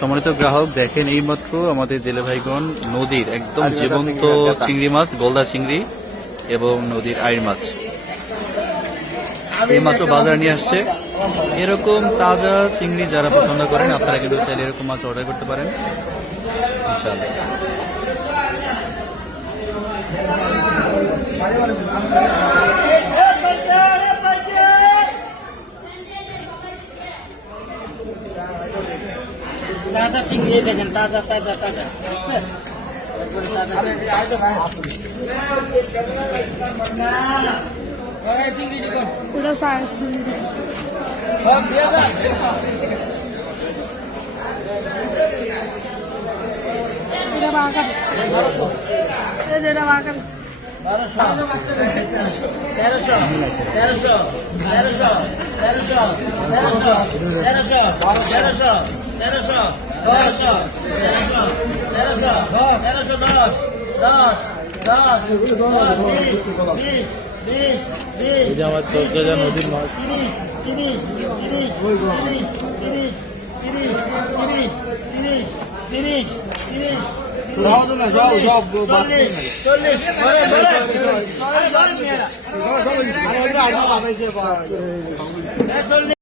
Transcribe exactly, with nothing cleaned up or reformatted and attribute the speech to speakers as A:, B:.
A: সম্মানিত গ্রাহক দেখেন এইমাত্র আমাদের জেলে ভাইগণ নদীর একদম জীবন্ত চিংড়ি মাছ, গলদা চিংড়ি এবং নদীর আইড় মাছ এইমাত্র বাজার নিয়ে আসছে। এরকম তাজা চিংড়ি যারা পছন্দ করেন আপনারা কিন্তু চাইলে এরকম মাছ অর্ডার করতে পারেন ইনশাআল্লাহ।
B: ताजा चिंगड़ी देखें, ताजा ताजा ताजा पूरा साइज तेरह सौ तेरह सौ तेरह सौ तेरह सौ तेरह सौ तेरह सौ तेरह सौ तेरह सौ तेरह सौ तेरह सौ तेरह सौ तेरह सौ दस दस दस बीस बीस बीस बीस नदीर माছ তিরিশ তিরিশ তিরিশ তিরিশ তিরিশ তিরিশ তিরিশ তিরিশ চল্লিশ